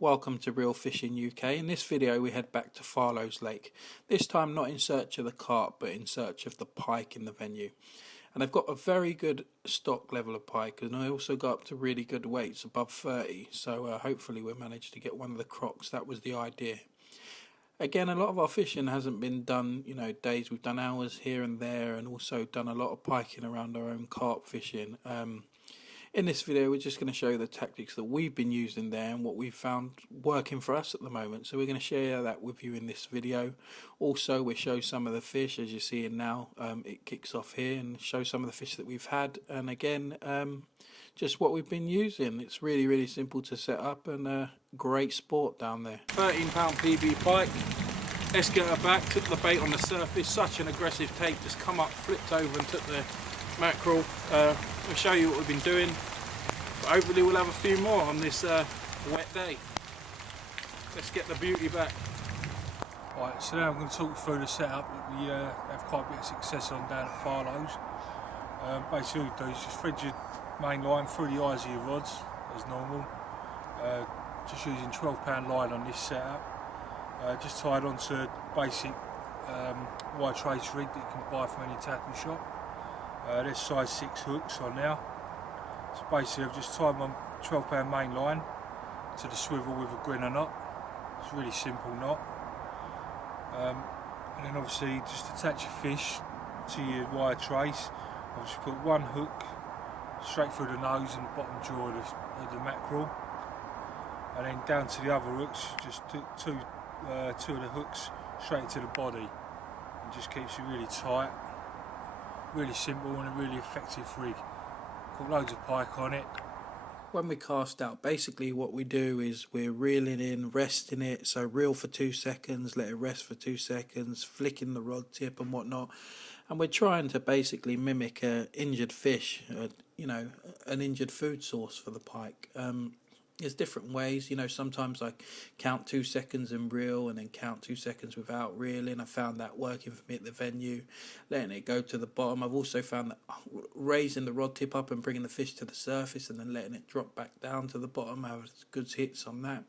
Welcome to Real Fishing UK. In this video we head back to Farlows Lake, this time not in search of the carp but in search of the pike in the venue. And I've got a very good stock level of pike, and I also got up to really good weights above 30, so hopefully we'll manage to get one of the crocs. That was the idea. Again, a lot of our fishing hasn't been done, days. We've done hours here and there, and also done a lot of piking around our own carp fishing. In this video, we're just going to show you the tactics that we've been using there and what we've found working for us at the moment. So we're going to share that with you in this video. Also, we'll show some of the fish, as you're seeing now. It kicks off here, and show some of the fish that we've had. And again, just what we've been using. It's really, really simple to set up, and great sport down there. 13-pound PB pike. Let's get her back. Took the bait on the surface. Such an aggressive take. Just come up, flipped over, and took the mackerel. I'll show you what we've been doing, but hopefully we'll have a few more on this wet day. Let's get the beauty back. Right, so now I'm going to talk you through the setup that we have quite a bit of success on down at Farlows. Basically what you do is just thread your main line through the eyes of your rods as normal, just using 12-pound line on this setup, just tied onto a basic wire trace rig that you can buy from any tackle shop. There's size 6 hooks on now. So basically I've just tied my 12-pound main line to the swivel with a grinner knot. It's a really simple knot. And then obviously just attach your fish to your wire trace. I've just put one hook straight through the nose and the bottom jaw of the mackerel. And then down to the other hooks, just two of the hooks straight to the body. And just keeps you really tight. Really simple and a really effective rig. Got loads of pike on it. When we cast out, basically what we do is we're reeling in, resting it, so reel for 2 seconds, let it rest for 2 seconds, flicking the rod tip and whatnot, and we're trying to basically mimic an injured fish, an injured food source for the pike. There's different ways, sometimes I count 2 seconds and reel, and then count 2 seconds without reeling. I found that working for me at the venue, letting it go to the bottom. I've also found that raising the rod tip up and bringing the fish to the surface and then letting it drop back down to the bottom, I have good hits on that.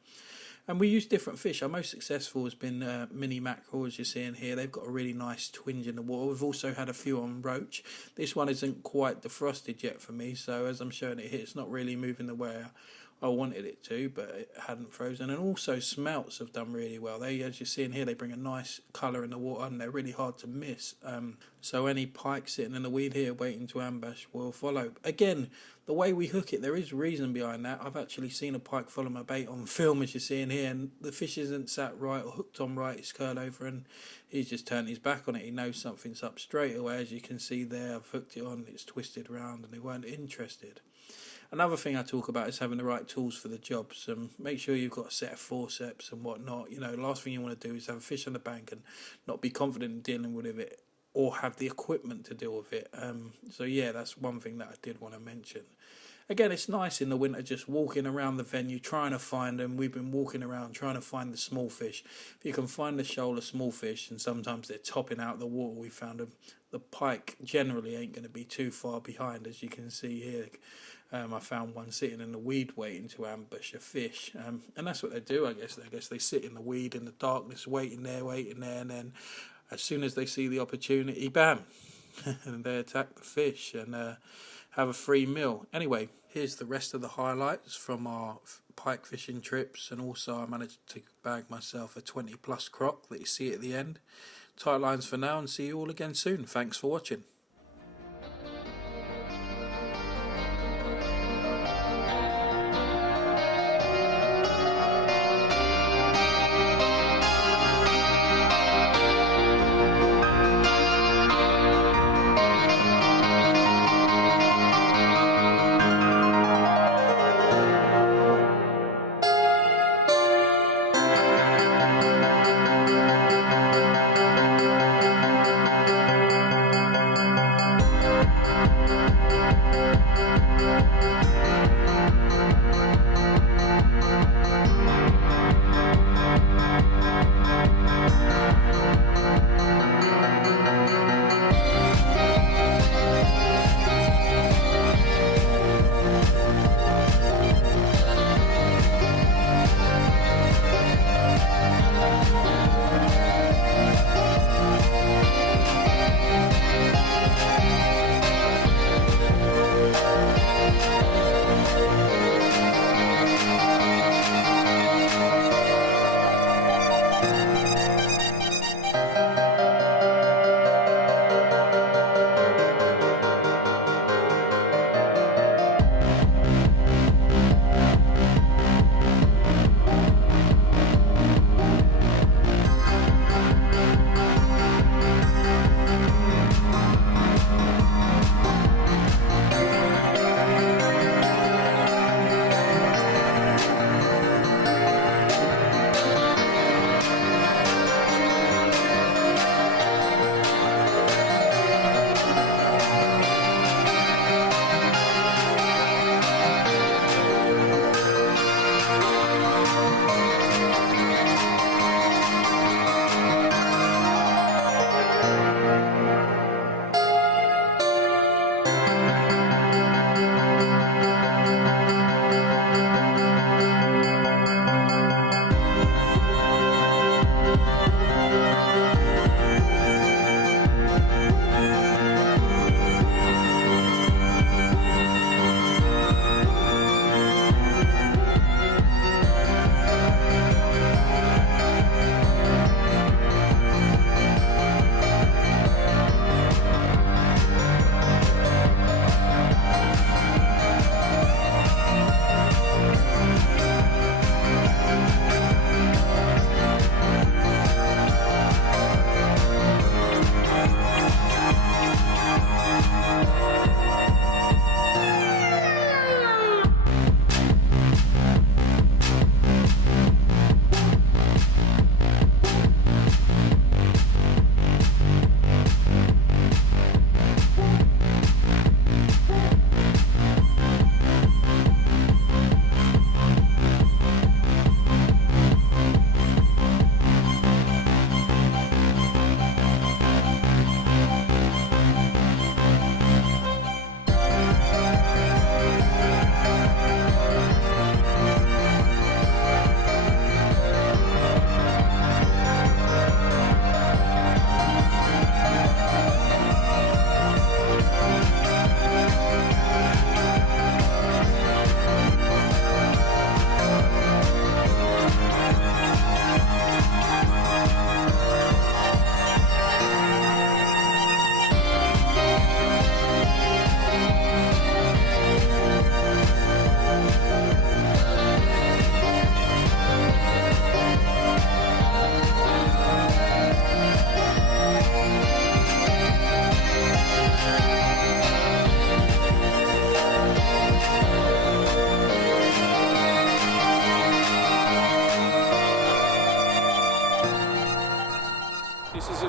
And we use different fish. Our most successful has been mini mackerel, as you're seeing here. They've got a really nice twinge in the water. We've also had a few on roach. This one isn't quite defrosted yet for me, so as I'm showing it here, it's not really moving the way I wanted it to, but it hadn't frozen. And also smelts have done really well. They, as you're seeing here, they bring a nice colour in the water, and they're really hard to miss. So any pike sitting in the weed here waiting to ambush will follow. Again, the way we hook it, there is reason behind that. I've actually seen a pike follow my bait on film, as you're seeing here, and the fish isn't sat right or hooked on right. It's curled over, and he's just turned his back on it. He knows something's up straight away. As you can see there, I've hooked it on, it's twisted around, and they weren't interested. Another thing I talk about is having the right tools for the jobs. Make sure you've got a set of forceps and whatnot. Last thing you want to do is have a fish on the bank and not be confident in dealing with it, or have the equipment to deal with it. So yeah, that's one thing that I did want to mention. Again, it's nice in the winter just walking around the venue trying to find them. We've been walking around trying to find the small fish. If you can find the shoal of small fish, and sometimes they're topping out the water, we found them. The pike generally ain't going to be too far behind, as you can see here. I found one sitting in the weed waiting to ambush a fish, and that's what they do. I guess they sit in the weed in the darkness, waiting there, and then as soon as they see the opportunity, bam, and they attack the fish and have a free meal. Anyway, here's the rest of the highlights from our pike fishing trips, and also I managed to bag myself a 20+ croc that you see at the end. Tight lines for now, and see you all again soon. Thanks for watching.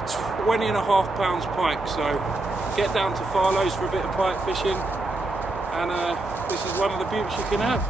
20.5 pounds pike, so get down to Farlows for a bit of pike fishing, and this is one of the beauties you can have.